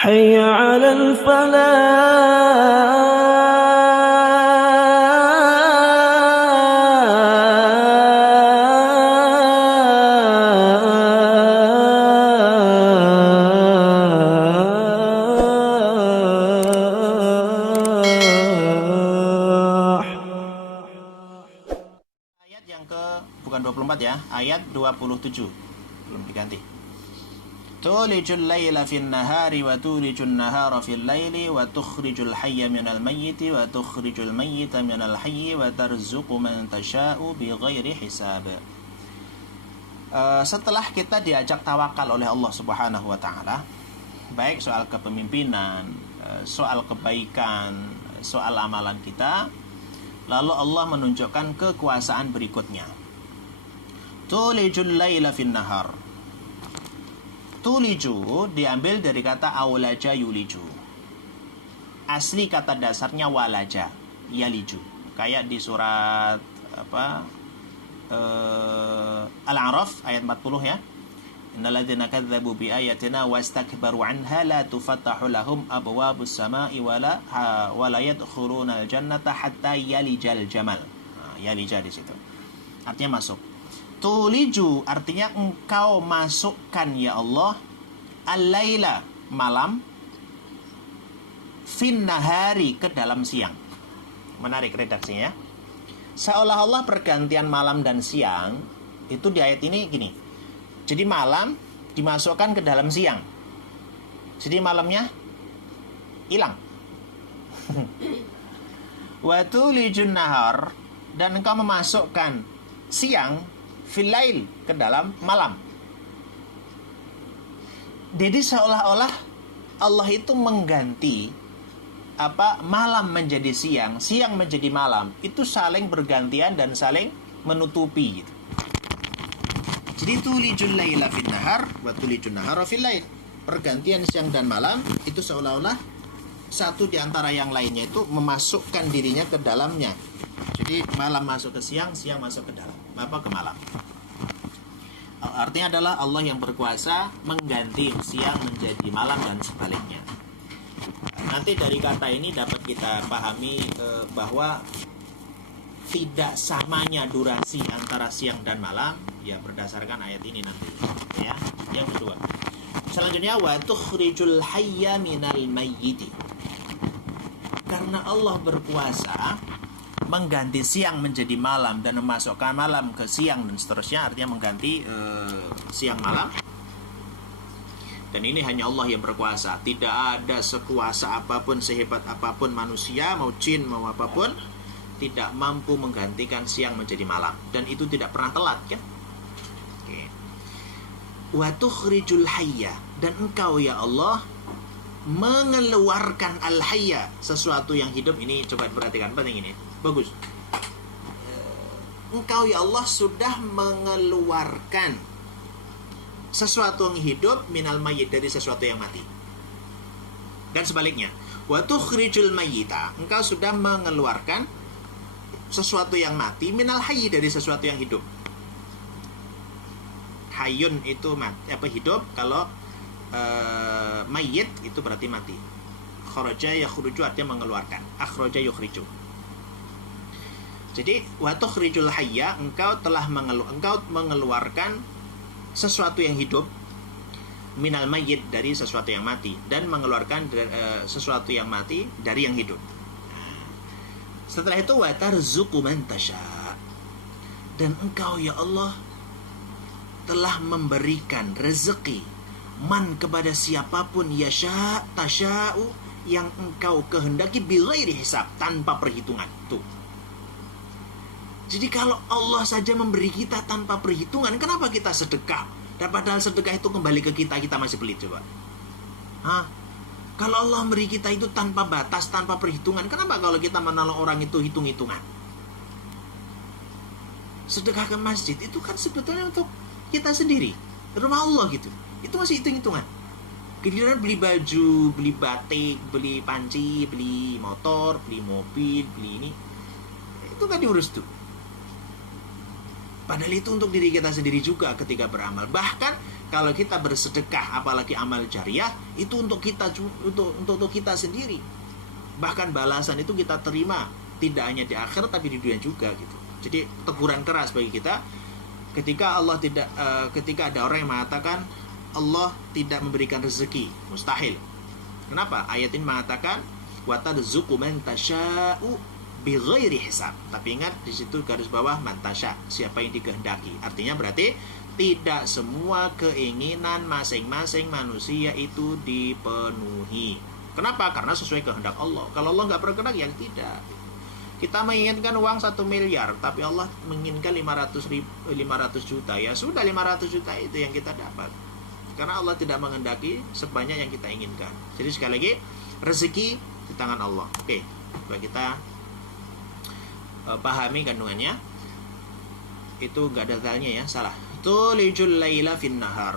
حي على الفلاح. Ayat yang ke bukan 24 ya, ayat 27 belum diganti. Tulijul laila fin nahari wa tulijul nahara fil laili wa tukhrijul hayya minal mayyiti wa tukhrijul mayyita minal hayyi wa tarzuqu man tasha'u bighairi hisab. Setelah kita diajak tawakal oleh Allah Subhanahu wa taala, baik soal kepemimpinan, soal kebaikan, soal amalan kita, lalu Allah menunjukkan kekuasaan berikutnya. Tulijul laila fin nahar. Tuliju diambil dari kata awlaja yuliju. Asli kata dasarnya walaja, yaliju. Kayak di surat Al-A'raf ayat 40 ya. Innalladzina kadzdzabu biayatina wastakbaru anha la tufattahu lahum abwabus samai wala yadkhuluna al-jannata hatta yalijal jamal. Yalija di situ. Artinya masuk. Tuliju artinya engkau masukkan ya Allah al-laila malam fin nahari ke dalam siang. Menarik redaksinya. Seolah-olah pergantian malam dan siang itu di ayat ini gini. Jadi malam dimasukkan ke dalam siang. Jadi malamnya hilang. Wa tulijun nahar, dan engkau memasukkan siang filail ke dalam malam. Jadi seolah-olah Allah itu mengganti malam menjadi siang, siang menjadi malam. Itu saling bergantian dan saling menutupi gitu. Jadi tulijul laila fin nahar wa tulijun nahara fil lail. Pergantian siang dan malam itu seolah-olah satu di antara yang lainnya itu memasukkan dirinya ke dalamnya. Jadi malam masuk ke siang, siang masuk ke dalam, ke malam. Artinya adalah Allah yang berkuasa mengganti siang menjadi malam dan sebaliknya. Nanti dari kata ini dapat kita pahami bahwa tidak samanya durasi antara siang dan malam ya berdasarkan ayat ini nanti ya. Yang kedua, selanjutnya wa tukhrijul hayya minal mayyiti. Karena Allah berkuasa mengganti siang menjadi malam dan memasukkan malam ke siang dan seterusnya, artinya mengganti siang malam. Dan ini hanya Allah yang berkuasa. Tidak ada sekuasa apapun, sehebat apapun manusia, mau jin, mau apapun, tidak mampu menggantikan siang menjadi malam. Dan itu tidak pernah telat kan? Oke. Wa tukhrijul hayya, dan engkau ya Allah mengeluarkan al-hayya, sesuatu yang hidup. Ini coba perhatikan, penting ini. Bagus. Engkau ya Allah sudah mengeluarkan sesuatu yang hidup minal mayyit, dari sesuatu yang mati. Dan sebaliknya, wa tukhrijul mayyita, engkau sudah mengeluarkan sesuatu yang mati minal hayy, dari sesuatu yang hidup. Hayyun itu hidup, kalau mayyit itu berarti mati. Kharaja yakhruju artinya mengeluarkan. Akhraja yukhriju. Jadi wa tukhrijul hayya, engkau mengeluarkan sesuatu yang hidup minal mayyit, dari sesuatu yang mati, dan mengeluarkan sesuatu yang mati dari yang hidup. Setelah itu wa tarzuqu man tasha, dan engkau ya Allah telah memberikan rezeki man kepada siapapun yasha tasha'u, yang engkau kehendaki bighairi hisab, tanpa perhitungan. Tuh. Jadi kalau Allah saja memberi kita tanpa perhitungan, kenapa kita sedekah? Dan padahal sedekah itu kembali ke kita, kita masih pelit coba. Kalau Allah memberi kita itu tanpa batas, tanpa perhitungan, kenapa kalau kita menolong orang itu hitung-hitungan? Sedekah ke masjid itu kan sebetulnya untuk kita sendiri, rumah Allah gitu. Itu masih hitung-hitungan. Giliran beli baju, beli batik, beli panci, beli motor, beli mobil, beli ini, itu kan diurus tuh. Padahal itu untuk diri kita sendiri juga ketika beramal. Bahkan kalau kita bersedekah, apalagi amal jariah, itu untuk kita untuk kita sendiri. Bahkan balasan itu kita terima tidak hanya di akhir tapi di dunia juga gitu. Jadi teguran keras bagi kita ketika ketika ada orang yang mengatakan Allah tidak memberikan rezeki, mustahil. Kenapa? Ayat ini mengatakan wa tarzuqu man tasya'u bighairi hisab. Tapi ingat di situ garis bawah man tasya, siapa yang dikehendaki. Artinya berarti tidak semua keinginan masing-masing manusia itu dipenuhi. Kenapa? Karena sesuai kehendak Allah. Kalau Allah nggak berkehendak, ya tidak. Kita menginginkan uang 1 miliar, tapi Allah menginginkan 500 juta. Ya sudah, 500 juta itu yang kita dapat. Karena Allah tidak menghendaki sebanyak yang kita inginkan. Jadi sekali lagi, rezeki di tangan Allah. Oke, coba kita pahami kandungannya. Itu nggak ada dalilnya ya, salah. Tulijul laila fin nahar.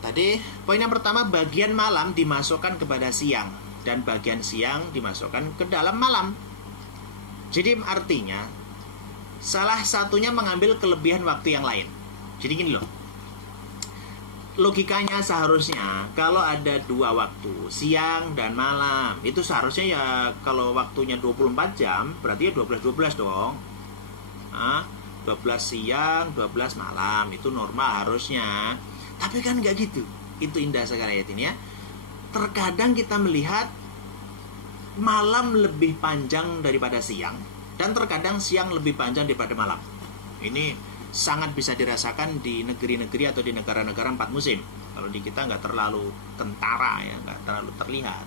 Tadi poin yang pertama, bagian malam dimasukkan kepada siang dan bagian siang dimasukkan ke dalam malam. Jadi artinya salah satunya mengambil kelebihan waktu yang lain. Jadi gini loh, logikanya seharusnya kalau ada 2 waktu, siang dan malam, itu seharusnya ya kalau waktunya 24 jam berarti ya 12-12 dong. 12 siang, 12 malam, itu normal harusnya. Tapi kan nggak gitu. Itu indah sekali ayat ini ya. Terkadang kita melihat malam lebih panjang daripada siang, dan terkadang siang lebih panjang daripada malam. Ini sangat bisa dirasakan di negeri-negeri atau di negara-negara 4 musim. Kalau di kita nggak terlalu kentara ya, nggak terlalu terlihat.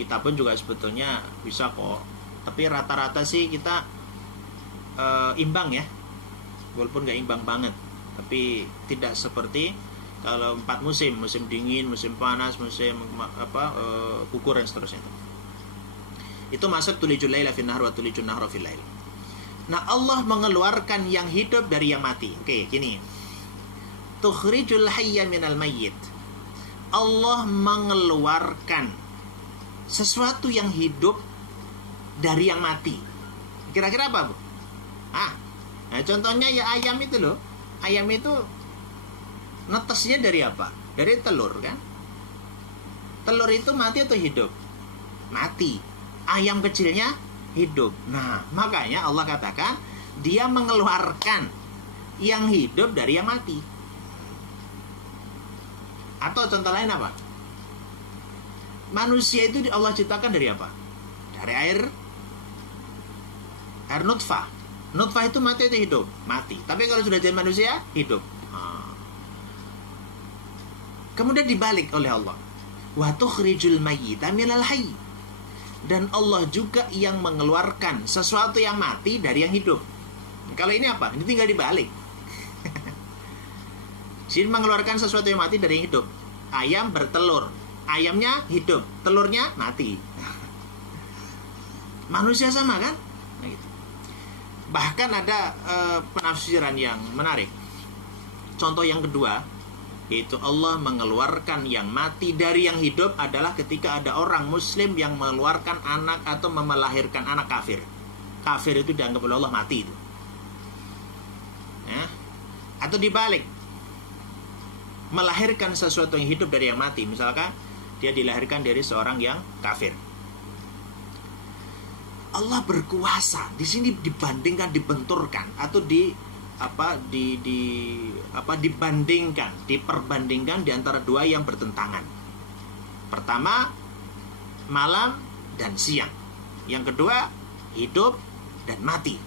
Kita pun juga sebetulnya bisa kok. Tapi rata-rata sih kita imbang ya, walaupun nggak imbang banget, tapi tidak seperti kalau 4 musim, musim dingin, musim panas, musim gugur dan seterusnya itu masuk tulijul laila fin nahar wa tulijun nahra fil lail. Nah, Allah mengeluarkan yang hidup dari yang mati. Oke, gini. Tukhrijul hayya minal mayyit. Allah mengeluarkan sesuatu yang hidup dari yang mati. Kira-kira apa, Bu? Nah, contohnya ya ayam itu loh. Ayam itu netesnya dari apa? Dari telur kan? Telur itu mati atau hidup? Mati. Ayam kecilnya hidup. Nah, makanya Allah katakan Dia mengeluarkan yang hidup dari yang mati. Atau contoh lain apa? Manusia itu Allah ciptakan dari apa? Dari air nutfah. Nutfah itu mati atau hidup? Mati. Tapi kalau sudah jadi manusia, hidup. Kemudian dibalik oleh Allah. Wa tukhrijul mayyita minal hayy. Dan Allah juga yang mengeluarkan sesuatu yang mati dari yang hidup. Kalau ini apa? Ini tinggal dibalik. Jadi mengeluarkan sesuatu yang mati dari yang hidup. Ayam bertelur. Ayamnya hidup. Telurnya mati. Manusia sama kan? Nah, gitu. Bahkan ada penafsiran yang menarik. Contoh yang kedua, yaitu Allah mengeluarkan yang mati dari yang hidup adalah ketika ada orang muslim yang mengeluarkan anak atau melahirkan anak kafir. Kafir itu dianggap oleh Allah mati itu. Ya. Atau dibalik, melahirkan sesuatu yang hidup dari yang mati. Misalkan dia dilahirkan dari seorang yang kafir. Allah berkuasa. Di sini dibandingkan, dibenturkan atau diperbandingkan di antara 2 yang bertentangan. Pertama, malam dan siang. Yang kedua, hidup dan mati.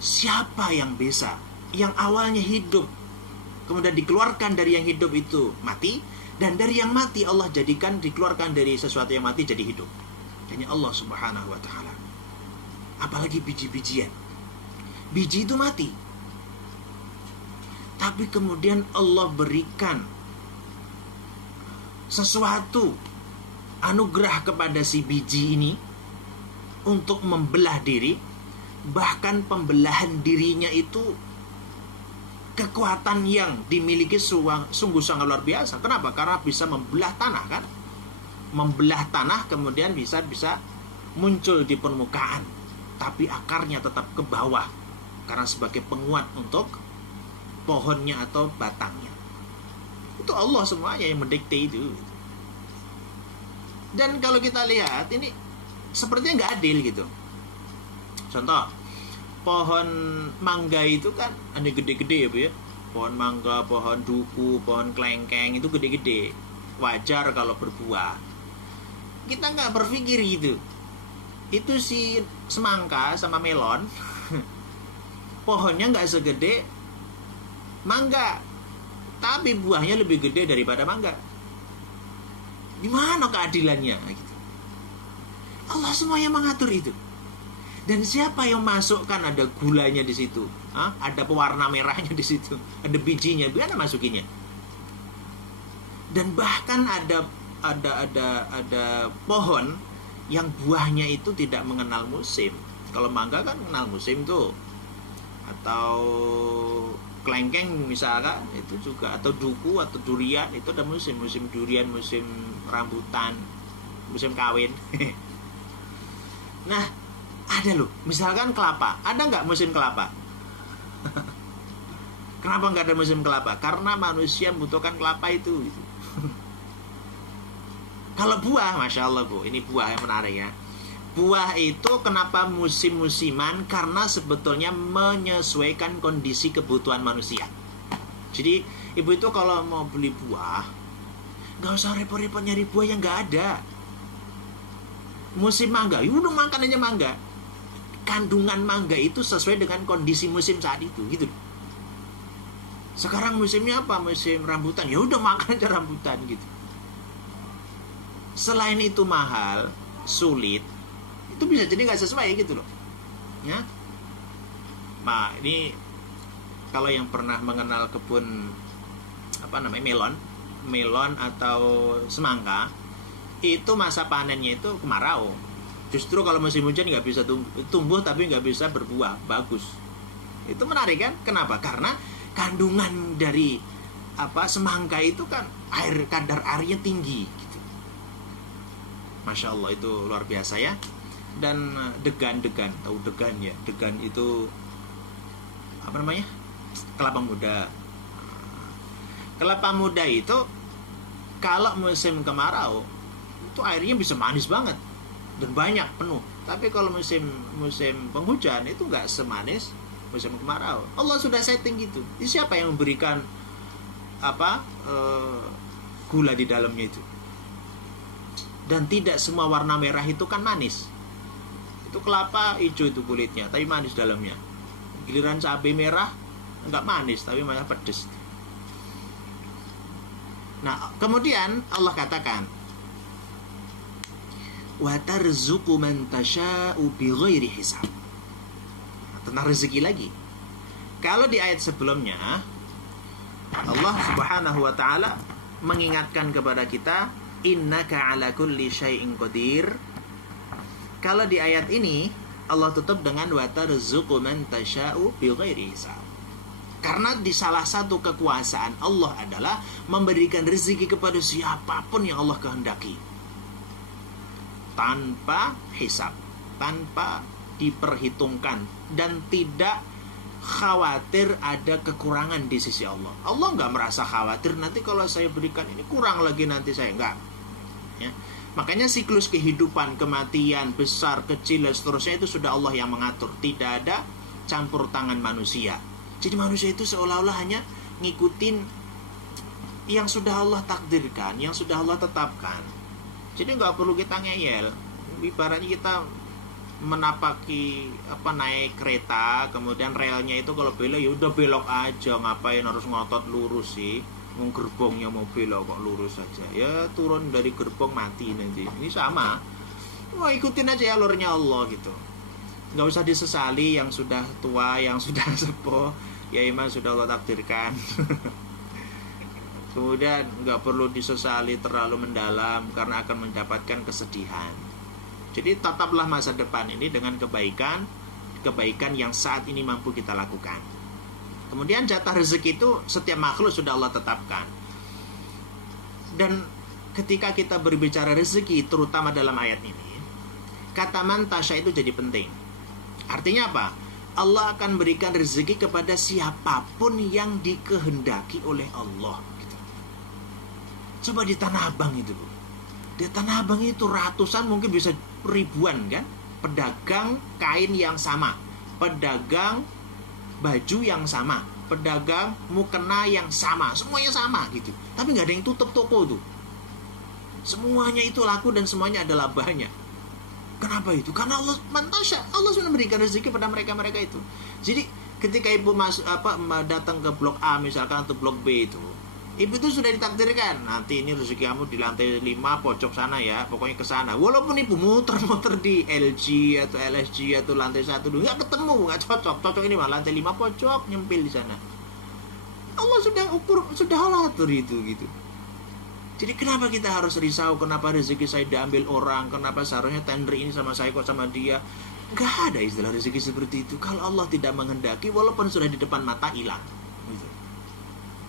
Siapa yang bisa? Yang awalnya hidup, kemudian dikeluarkan dari yang hidup itu mati, dan dari yang mati Allah jadikan dikeluarkan dari sesuatu yang mati jadi hidup. Hanya Allah Subhanahu wa ta'ala. Apalagi biji-bijian. Biji itu mati, tapi kemudian Allah berikan sesuatu anugerah kepada si biji ini untuk membelah diri. Bahkan pembelahan dirinya itu kekuatan yang dimiliki sungguh sangat luar biasa. Kenapa? Karena bisa membelah tanah kan? Membelah tanah kemudian bisa muncul di permukaan, tapi akarnya tetap ke bawah. karena sebagai penguat untuk pohonnya atau batangnya. Itu Allah semuanya yang mendikte itu. Dan kalau kita lihat ini sepertinya nggak adil gitu. Contoh, pohon mangga itu kan ada gede-gede ya Bu ya. Pohon mangga, pohon duku, pohon kelengkeng itu gede-gede. Wajar kalau berbuah. Kita nggak berpikir gitu. Itu si semangka sama melon, pohonnya nggak segede mangga, tapi buahnya lebih gede daripada mangga. Di mana keadilannya? Gitu. Allah semuanya mengatur itu. Dan siapa yang masukkan ada gulanya di situ? Ada pewarna merahnya di situ, ada bijinya, biar masukinya. Dan bahkan ada pohon yang buahnya itu tidak mengenal musim. Kalau mangga kan mengenal musim tuh. Atau kelengkeng misalkan itu juga, atau duku atau durian itu ada musim durian, musim rambutan, musim kawin. Nah, ada loh, misalkan kelapa, ada nggak musim kelapa? Kenapa nggak ada musim kelapa? Karena manusia membutuhkan kelapa itu. Kalau buah, Masya Allah Bu, ini buah yang menarik ya. Buah itu kenapa musim-musiman? Karena sebetulnya menyesuaikan kondisi kebutuhan manusia. Jadi ibu itu kalau mau beli buah, nggak usah repot-repot nyari buah yang nggak ada. Musim mangga, udah makan aja mangga. Kandungan mangga itu sesuai dengan kondisi musim saat itu, gitu. Sekarang musimnya apa? Musim rambutan, ya udah makan aja rambutan, gitu. Selain itu mahal, sulit, itu bisa jadi nggak sesuai gitu loh. Ya, nah ini kalau yang pernah mengenal kebun melon atau semangka, itu masa panennya itu kemarau. Justru kalau musim hujan nggak bisa tumbuh tapi nggak bisa berbuah bagus. Itu menarik kan? Kenapa? Karena kandungan dari semangka itu kan kadar airnya tinggi gitu. Masya Allah, itu luar biasa ya. Dan degan, tahu degan ya? Degan itu kelapa muda. Kelapa muda itu kalau musim kemarau itu airnya bisa manis banget dan banyak, penuh. Tapi kalau musim penghujan itu nggak semanis musim kemarau. Allah sudah setting gitu. Ini siapa yang memberikan gula di dalamnya itu? Dan tidak semua warna merah itu kan manis. Itu kelapa hijau itu kulitnya, tapi manis dalamnya. Giliran cabai merah enggak manis, tapi malah pedes. Nah, kemudian Allah katakan, wa tarzuqu man tasha'u bighairi hisab. Tentang rezeki lagi. Kalau di ayat sebelumnya Allah Subhanahu wa taala mengingatkan kepada kita, innaka ala kulli syai'in qadir. Kalau di ayat ini Allah tutup dengan wa tarzuqu man tasha'u bighairi hisab. Karena di salah satu kekuasaan Allah adalah memberikan rezeki kepada siapapun yang Allah kehendaki, tanpa hisab, tanpa diperhitungkan, dan tidak khawatir ada kekurangan di sisi Allah. Allah nggak merasa khawatir nanti kalau saya berikan ini kurang lagi nanti saya nggak. Ya. Makanya siklus kehidupan, kematian, besar, kecil, dan seterusnya itu sudah Allah yang mengatur. Tidak ada campur tangan manusia. Jadi manusia itu seolah-olah hanya ngikutin yang sudah Allah takdirkan, yang sudah Allah tetapkan. Jadi nggak perlu kita ngeyel. Ibaratnya kita menapaki naik kereta, kemudian relnya itu kalau belok ya udah belok aja, ngapain harus ngotot lurus sih? Gerbongnya mau belok kok lurus saja, ya turun dari gerbong mati nanti. Ini sama, ikutin aja alurnya Allah gitu. Nggak usah disesali yang sudah tua, yang sudah sepuh, ya iman sudah Allah takdirkan. Kemudian nggak perlu disesali terlalu mendalam karena akan mendapatkan kesedihan. Jadi tataplah masa depan ini dengan kebaikan yang saat ini mampu kita lakukan. Kemudian jatah rezeki itu setiap makhluk sudah Allah tetapkan. Dan ketika kita berbicara rezeki, terutama dalam ayat ini, kata man tasya itu jadi penting. Artinya apa? Allah akan berikan rezeki kepada siapapun yang dikehendaki oleh Allah gitu. Coba di Tanah Abang itu, Bu. Di Tanah Abang itu ratusan, mungkin bisa ribuan kan, pedagang kain yang sama, pedagang baju yang sama, pedagang mukena yang sama, semuanya sama gitu. Tapi nggak ada yang tutup toko tuh. Semuanya itu laku dan semuanya ada labahnya. Kenapa itu? Karena Allah mantasya, Allah sudah memberikan rezeki pada mereka-mereka itu. Jadi ketika ibu datang ke blok A misalkan atau blok B itu, ibu itu sudah ditakdirkan, nanti ini rezeki kamu di lantai 5 pojok sana ya, pokoknya ke sana. Walaupun ibu muter-muter di LG atau LSG atau lantai 1 dulu, nggak ketemu, nggak cocok ini mah lantai 5 pojok, nyempil di sana. Allah sudah ukur, sudah atur itu gitu. Jadi kenapa kita harus risau, kenapa rezeki saya diambil orang, kenapa seharusnya tender ini sama saya kok sama dia? Nggak ada istilah rezeki seperti itu. Kalau Allah tidak menghendaki, walaupun sudah di depan mata, hilang gitu.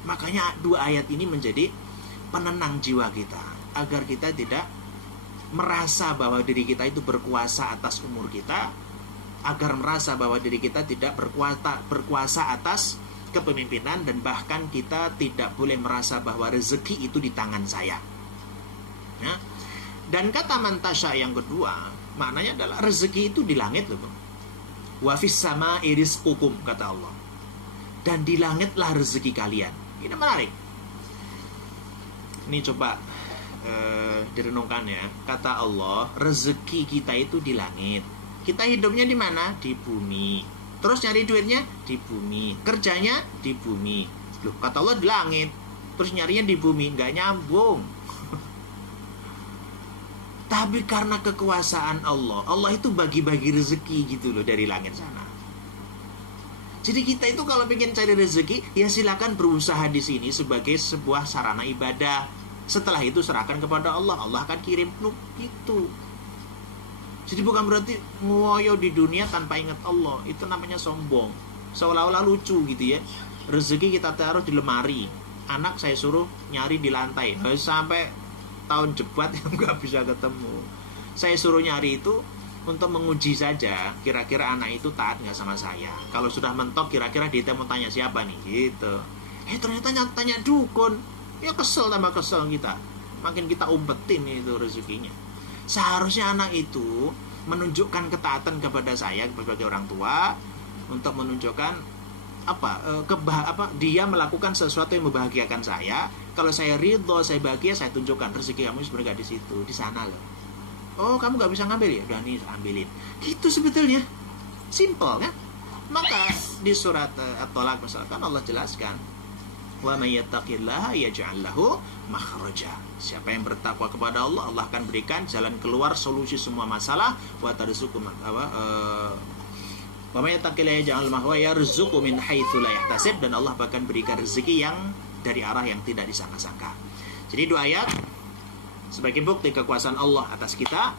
Makanya dua ayat ini menjadi penenang jiwa kita, agar kita tidak merasa bahwa diri kita itu berkuasa atas umur kita, agar merasa bahwa diri kita tidak berkuasa atas kepemimpinan, dan bahkan kita tidak boleh merasa bahwa rezeki itu di tangan saya ya. Dan kata mantasya yang kedua maknanya adalah rezeki itu di langit loh. Wa fis sama'i rizqukum, kata Allah, dan di langitlah rezeki kalian. Ini menarik. Ini coba direnungkan ya. Kata Allah, rezeki kita itu di langit. Kita hidupnya di mana? Di bumi. Terus nyari duitnya di bumi, kerjanya di bumi. Loh, kata Allah di langit, terus nyarinya di bumi, nggak nyambung. Tapi karena kekuasaan Allah, Allah itu bagi-bagi rezeki gitu loh dari langit sana. Jadi kita itu kalau pengen cari rezeki, ya silakan berusaha di sini sebagai sebuah sarana ibadah. Setelah itu serahkan kepada Allah, Allah akan kirim gitu. Jadi bukan berarti ngoyo di dunia tanpa ingat Allah. Itu namanya sombong. Seolah-olah lucu gitu ya. Rezeki kita taruh di lemari, anak saya suruh nyari di lantai. Sampai tahun jebat yang gak bisa ketemu. Saya suruh nyari itu untuk menguji saja, kira-kira anak itu taat gak sama saya. Kalau sudah mentok, kira-kira dia mau tanya siapa nih gitu. Ternyata tanya dukun. Ya kesel, tambah kesel kita. Makin kita umpetin itu rezekinya. Seharusnya anak itu menunjukkan ketaatan kepada saya sebagai orang tua, untuk menunjukkan dia melakukan sesuatu yang membahagiakan saya. Kalau saya ridho, saya bahagia, saya tunjukkan rezeki kamu sebenarnya di situ, di sana loh. Oh, kamu nggak bisa ngambil ya? Udah nih, ambilin. Gitu sebetulnya, simple kan? Maka di surat At-Tolak misalkan Allah jelaskan, wa may yattaqillaha yaj'al lahu makhraja. Siapa yang bertakwa kepada Allah, Allah akan berikan jalan keluar, solusi semua masalah. Wa tarzuqu wa may yattaqillaha yaj'al lahu yarzuqu min haitsu la yahtasib, dan Allah akan berikan rezeki yang dari arah yang tidak disangka-sangka. Jadi dua ayat sebagai bukti kekuasaan Allah atas kita,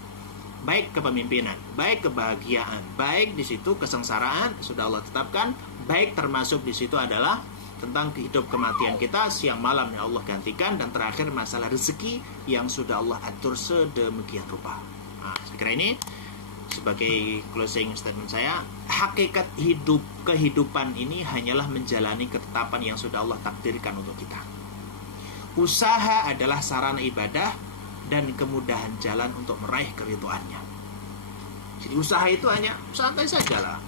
baik kepemimpinan, baik kebahagiaan, baik di situ kesengsaraan sudah Allah tetapkan, baik termasuk di situ adalah tentang hidup kematian kita, siang malam yang Allah gantikan, dan terakhir masalah rezeki yang sudah Allah atur sedemikian rupa. Nah, saya kira ini sebagai closing statement saya, hakikat kehidupan ini hanyalah menjalani ketetapan yang sudah Allah takdirkan untuk kita. Usaha adalah sarana ibadah dan kemudahan jalan untuk meraih keridhoannya. Jadi usaha itu hanya santai saja lah.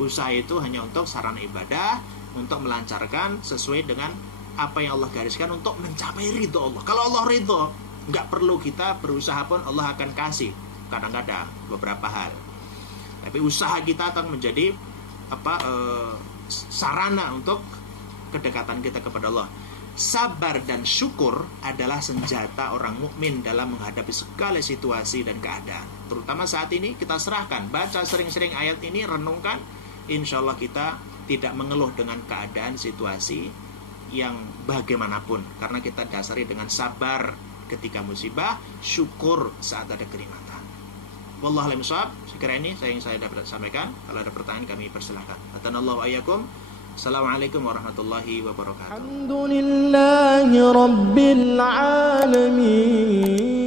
Usaha itu hanya untuk sarana ibadah, untuk melancarkan sesuai dengan apa yang Allah gariskan untuk mencapai ridho Allah. Kalau Allah ridho, nggak perlu kita berusaha pun Allah akan kasih. Kadang-kadang beberapa hal. Tapi usaha kita akan menjadi sarana untuk kedekatan kita kepada Allah. Sabar dan syukur adalah senjata orang mukmin dalam menghadapi segala situasi dan keadaan. Terutama saat ini kita serahkan, baca sering-sering ayat ini, renungkan. Insya Allah kita tidak mengeluh dengan keadaan situasi yang bagaimanapun, karena kita dasari dengan sabar ketika musibah, syukur saat ada kenikmatan. Wallahu a'lam bishawab. Sekira ini yang saya dapat sampaikan. Kalau ada pertanyaan kami persilahkan. Hadanallahu ayyakum. Assalamualaikum warahmatullahi wabarakatuh. Alhamdulillahi rabbil alamin.